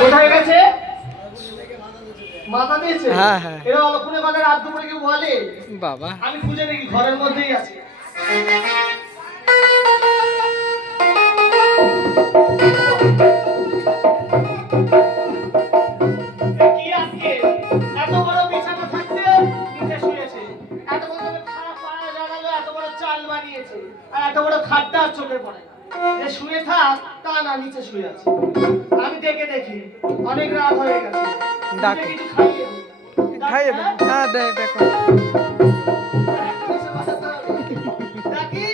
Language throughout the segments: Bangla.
কোথায় গেছে? মাথা দিয়েছে? হ্যাঁ হ্যাঁ। এরা অলক্ষণে কথা রাত দুপুরে কেউ বলে? বাবা আমি খুঁজে দেখি, ঘরের মধ্যেই আছে। কি আজকে এত বড় বিছানা থাকতে নিচে শুয়েছে, এত বড় খারাপ পাড়া জানালো, এত বড় চাল বানিয়েছে, আর এত বড় খাটটা আর চোখে পড়ে না। এ শুয়ে থাক, তা না নিচে শুয়ে আছে। আমি ডেকে দেখি, অনেক রাত হয়ে গেছে, ডাকো। কিছু খাইয়ে দিই। খাইয়ে দাও। হ্যাঁ দেখো, ডাকি?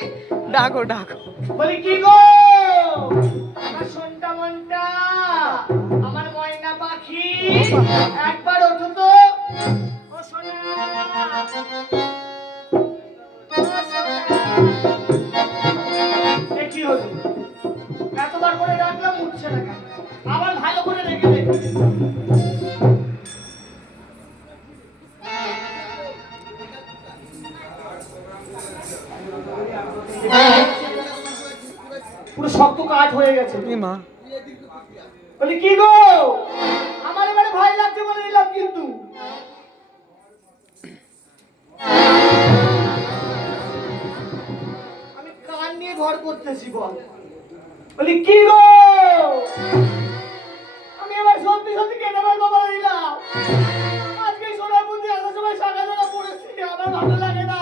ডাকো ডাকো। বলি কি গো, আমার সোনটা মনটা, আমার ময়না পাখি, একবার ওঠো তো। ও সোনা, ও সোনা। এ কি হলো? এতবার করে ডাকলাম উঠছে না কেন? আবার ভালো করে রেখে দেখি। পুরো শক্ত কাঠ হয়ে গেছে। মা বলি কি গো, আমার এবারে ভয় লাগছে বলে নিলাম, কিন্তু আমি কান নিয়ে ঘর করতেছি বল। বলি কি গো, আমি এবার সত্যি সত্যি কেটে ফেলবো বলে নিলাম। আজকে সোনার মন্দির আসার সময় সাদা সাদা পড়েছি, আমার ভালো লাগে না।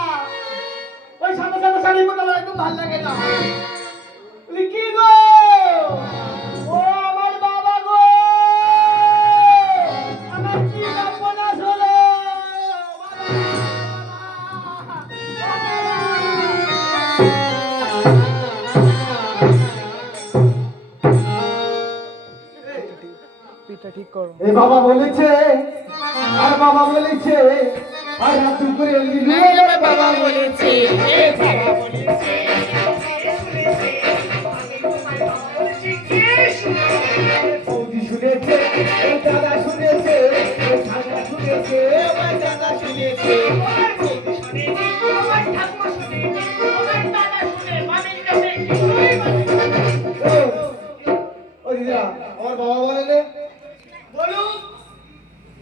ওই সাদা সাদা শাড়ি পরে আমার একদম ভালো লাগে না। বলি কি গো, ও আমার বাবা গো, আমার কি সর্বনাশ হলো। পিঠা ঠিক করো। এই বাবা বলেছে, আর বাবা বলেছে, আর রাত করে বাবা বলেছে, বৌদি শুনেছে, দাদা শুনেছে, দাদা শুনেছে, আমার দাদা শুনেছে, আমার বৌদি শুনেছে, আমার ঠাকুমা শুনেছে, আমার দাদা শুনে মামির কাছে কিছুই বলে। ও দিদা, আমার বাবা বলেনে? বলুক,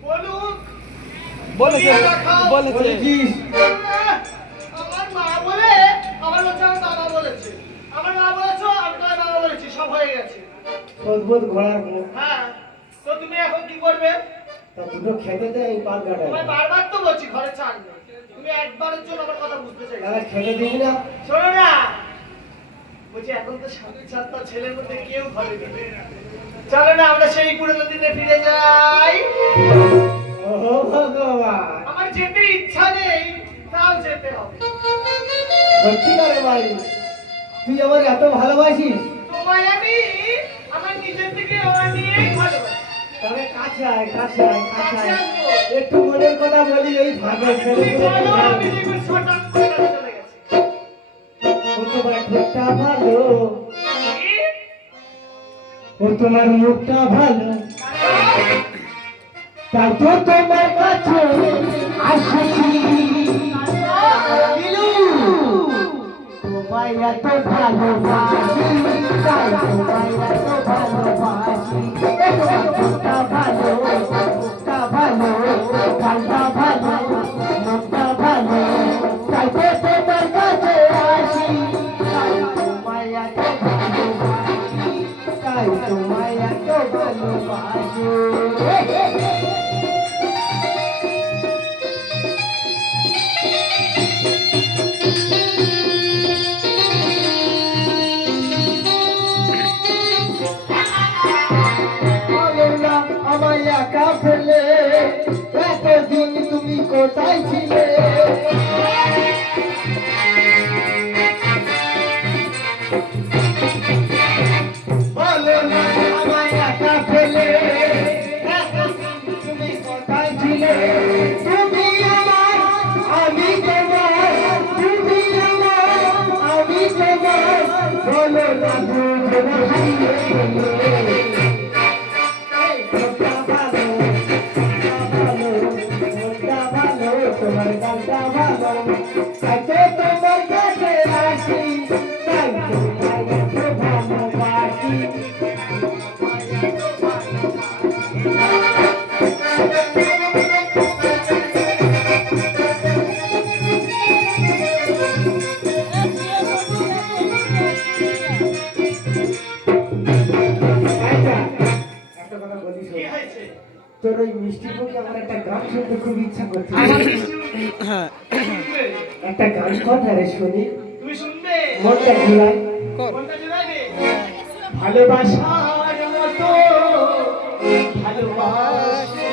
বলুক। বলেছে বলেছে। আমার মা বলে, আমার হচ্ছে আমার বাবা বলেছে, আমার মা বলেছো, আমি তোমার বাবা বলেছি, সব হয়ে গেছে। অদ্ভুত ঘোড়ার মুখ। হ্যাঁ, তো তুমি এখন কি করবে? তা দুটো খেতে দে, এই পাত কাটাই। তোমায় বারবার তো বলছি ঘরে চাল নেই, তুমি একবারের জন্য আমার কথা বুঝতে চাইছো দাদা খেতে দিবি না? শোনো না, বলছি এখন তো 7টা ছেলের মধ্যে কেউ ঘরে নেই। চলো না আমরা সেই পুরনো দিনে ফিরে যাই। ও ভগবান, আমার যেতে ইচ্ছা নেই, তাও যেতে হবে। সত্যি করে ভাই, তুই আমার এত ভালোবাসিস? তোমায় আমি আমার নিজের থেকে অনেক ভালোবাসি। তবে কাছে আয়, কাছে আয়, কাছে কাছে আয়। আসবো। একটু মনের কথা বলি, এই ভাগের ছেলে তুমি বলো, আমি দেখবে শটান করে কাছে চলে গেছি। ও তোমার ঠোঁটটা ভালো, কি? ও তোমার মুখটা ভালো, তাই তো তোমার কাছে আসছি। তোমায় এত ভালোবাসি, তাই তোমায় এত ভালোবাসি। মুখটা ভালো, মুখটা ভালো, গালটা ভালো, মুখটা ভালো, তাই তো তোমার কাছে আসি। তাই তোমায় এত ভালোবাসি, তাই তোমায় এত ভালোবাসি। আমায় একা ফেলে এতদিন তুমি কোথায় ছিলে? বলো না আমায় একা ফেলে এতদিন তুমি কোথায় ছিলে? তুমি আমার, আমি তোমার, তুমি আমার, আমি তোমার, বলো না দুজনে হারিয়ে গেলে। তোমার গানটা ভালো, তাইতো তোমার কাছে আসি, তাই তোমায় এত ভালোবাসি। শোন। কি হয়েছে? তোর ওই মিষ্টি মুখে আমার একটা গান শুনতে খুব ইচ্ছা করছে। হ্যাঁ শুনবে? একটা গান কর না রে শুনি, তুমি শুনবে? মনটা ঘুরায়। কর কোনটা জোড়াবে? ভালোবাসার মতো ভালোবাসে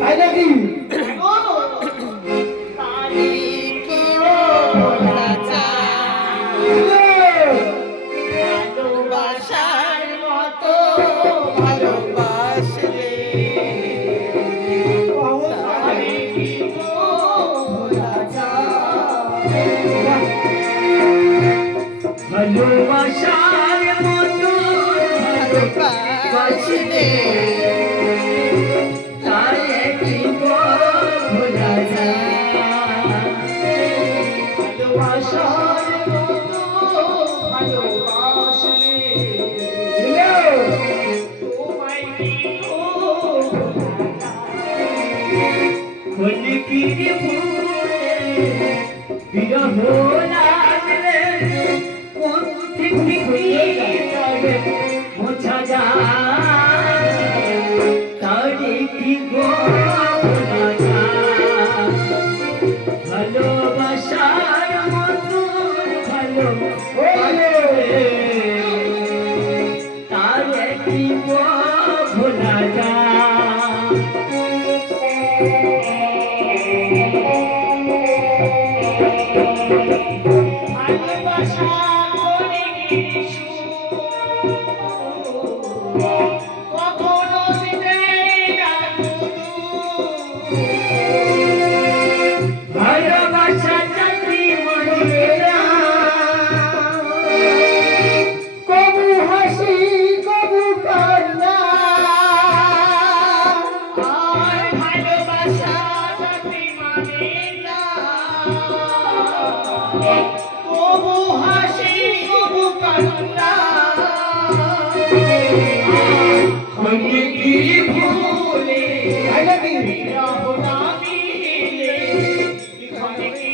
তাই নাকি? গো, তারি কি বলা যায়? ভালোবাসার মতো ভালোবাসলে তারি কি বলা যায়? ভালোবাসার মতো ভালোবাসলে তার কি ভোলা যায়। ভালোবাসার মতো ভালোবাসলে তোমায় কি বলা যায়? কলিকির ফুলে বিরহ লাগলে কোন থেকে তবে মোছা যায়। তারে কি ভোলা যায়। ভালোবাসার মতো ভালোবাসলে তারে কি ভোলা যায়। ভালোবাসা করে কিছু কখনো দেয় না শুধু। ভালোবাসা চাকরি মনে না, কবু হাসি কবু কান্না। আর ভালোবাসা জাতি মানে না, তবু হাসি তবু কান্না। খনিকি ভুলে বিরহ না মিলে, খনিকি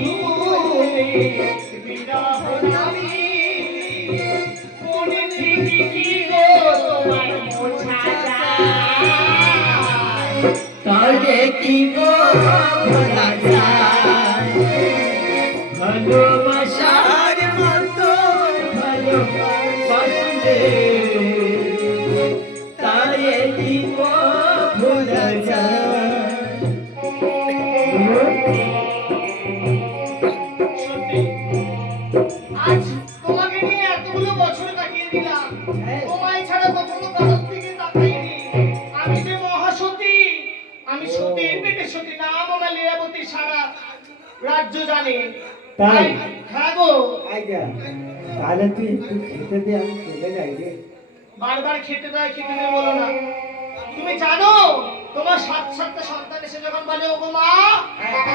ভুলে, বিরহ না মিলে, কোন থেকে কি গো তোমার মোছা যায়? তারে কি ভোলা যায়। ভালোবাসার মতো ভালোবাসলে তারে কি ভোলা যায়। সত্যি, আজ তোমাকে নিয়ে এতগুলো বছর কাটিয়ে দিলাম, তোমায় ছাড়া কখনো কারোর দিকে তাকাইনি। আমি যে মহাসতী, আমি সতীর পেটে সতী, নাম আমার লীলাবতী, সারা রাজ্য জানে। তাই? হ্যাঁ গো, আইজা তাহলে তুই একটু খেতে দে, আমি চলে যাই রে। বারবার খেতে দেয় খেতে দেয় বলো না। তুমি জানো তোমার সাতটা সন্তান এসে যখন বলে ওগো মা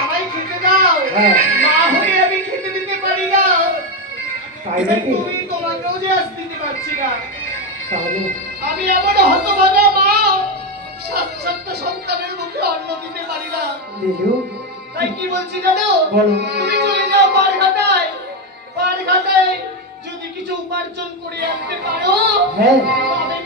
আমায় খেতে দাও, হ্যাঁ। মা হয়ে আমি খেতে দিতে পারি না। তাই নাকি? তুমি তোমাকেও যে আজ দিতে পারছি না। তাহলে আমি এমন হতভাগা মা, সাতটা সন্তানের মুখে অন্ন দিতে পারি না। লিলু, তাই কি বলছি জানো, বলো। তুমি চলে যাও পারঘাটায়, পারঘাটায় যদি কিছু উপার্জন করে আনতে পারো হ্যাঁ। তবে